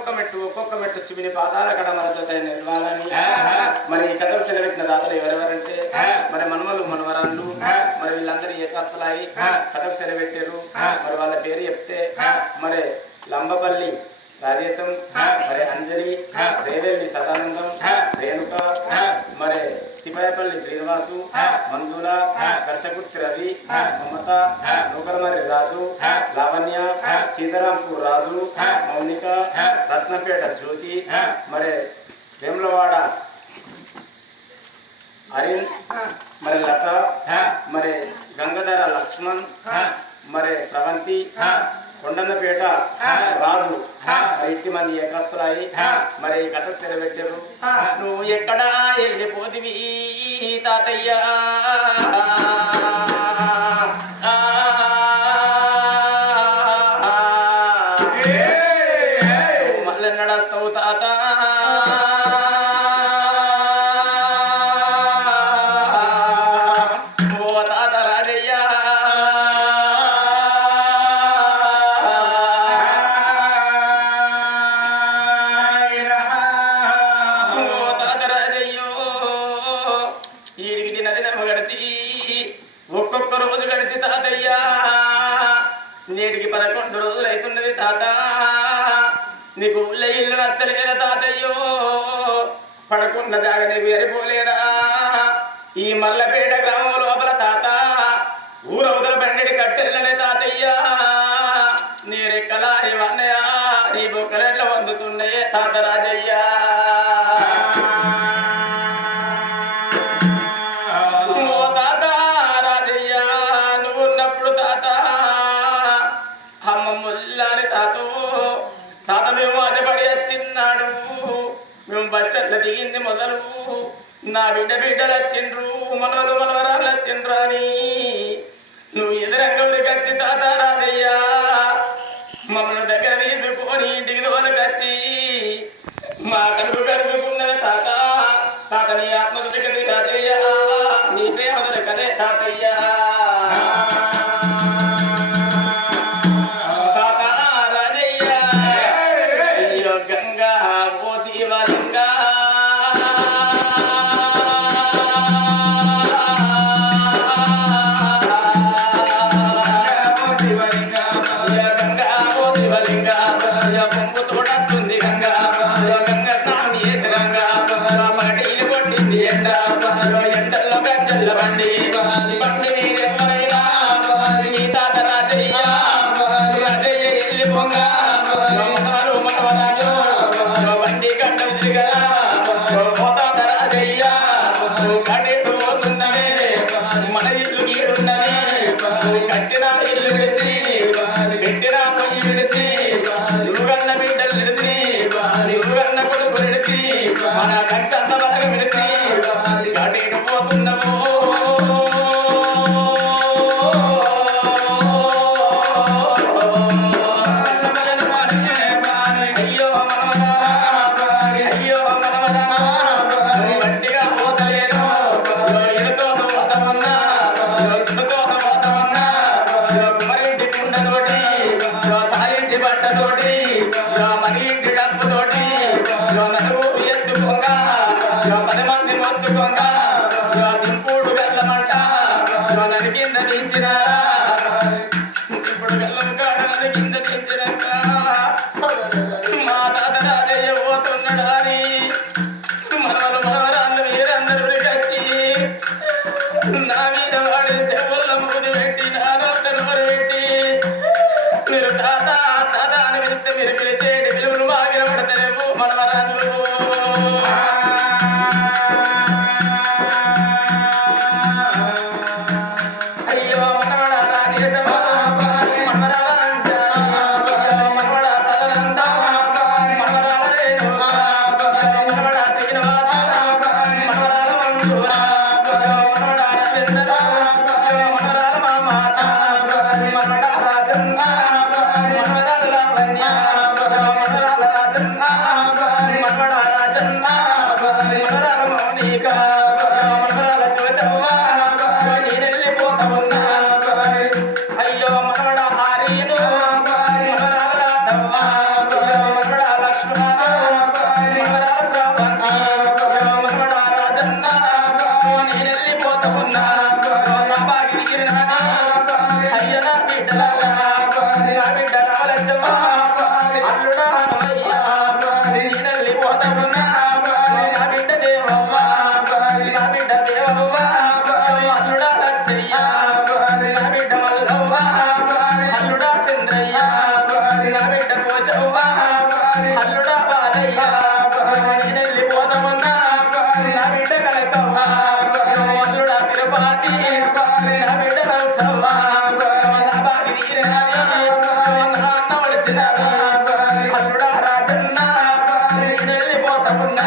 ఒక్కొక్క మెట్టు శివుని పాదాల కడ మన జొత నిర్వాలని మరి కథలు సెలవెట్టిన దాతలు ఎవరెవరంటే మరి మనవలు మనవరాళ్ళు మరి వీళ్ళందరూ ఏకాస్తలాయి కథకు సెలవెట్టారు. మరి వాళ్ళ పేరు చెప్తే మరి లంబపల్లి రాజేశం, మరి అంజలి, రేవెల్లి సదానందం, రేణుక, మరి తిపాయపల్లి శ్రీనివాసు, మంజుల, కర్షకుర్తి రవి, మమత, నూకరమర్రి రాజు, లావణ్య, సీతారాంపూర్ రాజు, మౌనిక, రత్నపేట జ్యోతి, మరి వేములవాడ అరిన్, మరి లత, మరి గంగాధర లక్ష్మణ్, మరి స్రవంతి, కొండన్నపేట రాజు, ఇంటి మంది ఏకాస్తులాయి మరి కథకు సెలవెట్టారు. నువ్వు ఎక్కడా వెళ్ళిపోతివి తాతయ్య, మళ్ళీ నడస్తావు తాత, ఒక్కొక్క రోజు గడిచి తాతయ్య నేటికి 11 రోజులు అవుతున్నది తాత. నీకు ఊళ్ళో ఇల్లు నచ్చలేదా తాతయ్యో? పడుకున్న జాగ నీకు ఎరిపోలేదా? ఈ మల్లపేట గ్రామం లోపల తాత ఊరవతల బండి కట్టెలనే తాతయ్య. నీరెక్కలా ఇవన్నయ్య నీ బొక్కలెట్ల వందుతున్నాయే తాత రాజయ్య. తాత మేము ఆశపడి వచ్చిన్నాడు, మేము బస్ స్టాండ్లో దిగింది మొదలు నా బిడ్డలు వచ్చిండ్రు, మనవలు మనవరాలు వచ్చిండ్రు అని నువ్వు ఎదురంగవుడికి వచ్చి తాత రాజయ్య మమ్మల్ని దగ్గర తీసుకొని ఇంటికి తోలకొచ్చి మా కడుపు కలుసుకున్నది తాత. తాత నీ ఆత్మసుడికి రాజయ్య, నీ ప్రేమ దొరకనే తాతయ్య. మన ఇల్లు గీడున్నది కట్టిన ఇల్లు విడిసి పెట్టిన పొయ్యి విడిసి నువ్వుగన్న బిడ్డలు విడిసి నువ్వుగన్న కొడుకు విడిసి మన కట్టంత బలగ విడిసి కట్టేటు పోతున్నాము. దింపుడు గల్లమంట కింద దించినారా, ఇప్పుడు గల్లం కాడనది కింద దించినాక మా తాత రాజయ్య పోతున్నాడు అని మనవలు మనవరాళ్ళు మీరందరూ కచ్చి నా మీద వాడి సెవల్ల మూది పెట్టి నా నోరు పెట్టి మీరు తాత తాత అని పిలిస్తే మీరు పిలిచేటి పిలువులు బాగా పడతలేవు మనవరాళ్ళు. అయ్యో మనవడ హారీను మనవరాల లక్ష్మణ అల్లుడా హనుమయ్యా నేనెళ్ళి పోతామన్నా నా బిడ్డ దేవవ్వ నా బిడ్డ దేవవ్వ అల్లుడా లచ్చయ్య నా బిడ్డ మల్లవ్వ అల్లుడా చంద్రయ్య నా బిడ్డ కోశవ్వ అల్లుడా బాలయ్య నేనెళ్ళి పోతామన్నా నా బిడ్డ కనకవ్వ అల్లుడా తిరుపతి నా బిడ్డ నరసవ్వ నా బాగి తీరనాలి నాన్న ఒడిసినాలి అల్లుడా రాజన్న నేనెళ్ళి పోతామన్నా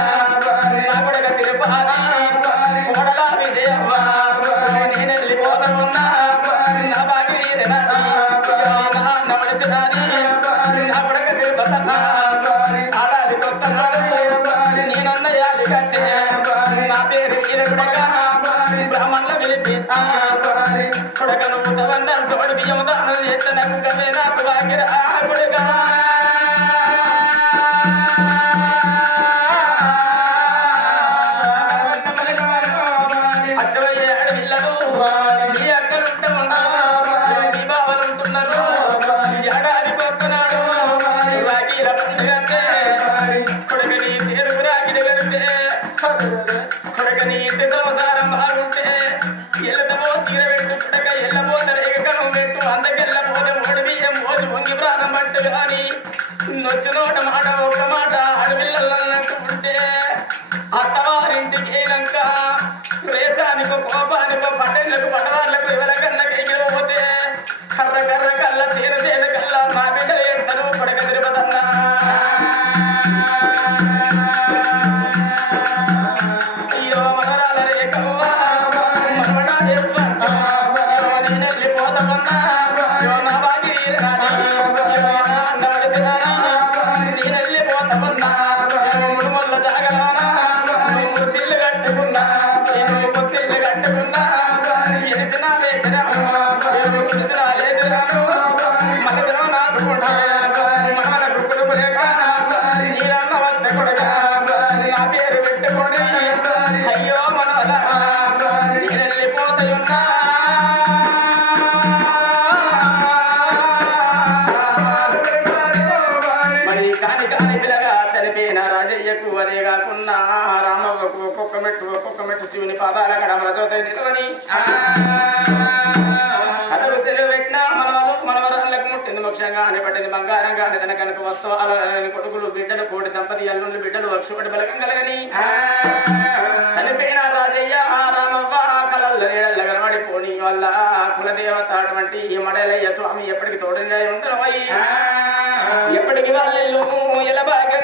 నా కొడక తిరుపతి కోడలా విజయవ్వ నేనెళ్ళి పోతామన్నా నా బాగి తీరనాలి నాన్న ఒడిసినాలి నా కొడక తిరుపతన్న ఆడాది కొత్తసారి నేనన్న యాది కట్టే నా పేరు మీద కొడక బ్రాహ్మణుల పిలిపిస్తా కొడక నువ్వు తవన్న సోడు బియ్యం దానం చేస్తే నాకు కమే నాకు వాగిరా కొడక అచ్చవయ్య అడవిళ్ళలు నీ అక్కలుంటే ఉన్నారు నీ బావలు ఉంటున్నారు ఏడాది కొత్తనాడు రాఖీల పండుగ కొడక నీ చేరుకు రాకిడి పెడితే కొడక నీ ఇంటి సంసారం బాగుంటే ఎల్లతమో చీర పెట్టు కొడక ఎల్లపోతే కను పెట్టు అందకెళ్ళపోతే మూడు బియ్యం మోజు పొంగి ప్రాణం పట్టు కానీ నొచ్చు నోట మాట ఒక్క మాట అడవిళ్ళన్నట్టు ఉంటే అత్తవారింటికి అయినాక రేసానికో కోపానికో పట్టెళ్ళకు పడవాళ్ళకు ఎవరికన్నా ఎగిరిపోతే కర్ర కర్ర కల్ల చేను చేను కల్లా మా బిడ్డలు ఎడతారు కొడక తిరుపతన్నా అయ్యో మనరాల రేఖవ్వ మనవడా దేశవంత నేనెళ్ళి పోతామన్నా నా బాగి నాన్న ఒడిసినారా నేనెళ్ళి పోతామన్నా ముడుముళ్ళ జాగరానా ముసిళ్ళు కట్టుకున్నా నేను కొత్తిళ్ళు కట్టుకున్నా ఎడిసినా లేచిరాను కుడిసినా లేచిరాను మగజనం నాటుకుంటా మనకు కొడుకు లేక నీరన్న వచ్చ కొడక నా పేరు పెట్టుకొని అయ్యో మనవదా నేనెళ్ళిపోతాయున్నా మరి కాని కాని పిల్లగా చనిపోయిన రాజయ్యకు అదే కాకుండా రామవ్వకు ఒక్కొక్క మెట్టు శివుని పాదాల కడమల జోత నిలవని కథలు సెలవు పెట్టిన మనవరాళ్ళకు ముట్టింది మోక్షంగా అని పట్టింది బంగారం కానీ తన కనుక వస్తువులని కొడుకులు బిడ్డలు కోటి సంపది అల్లుండి బిడ్డలు ఒకటి బలకం కలగని చనిపోయిన రాజయ్య రామవ్వ కళల్లో నీడల్ల కనబడిపోని వల్ల కులదేవత అటువంటి ఈ మడలయ్య స్వామి ఎప్పటికి తోడుగా ఉండరు ఎప్పటికి వాళ్ళు ఎలా బాగా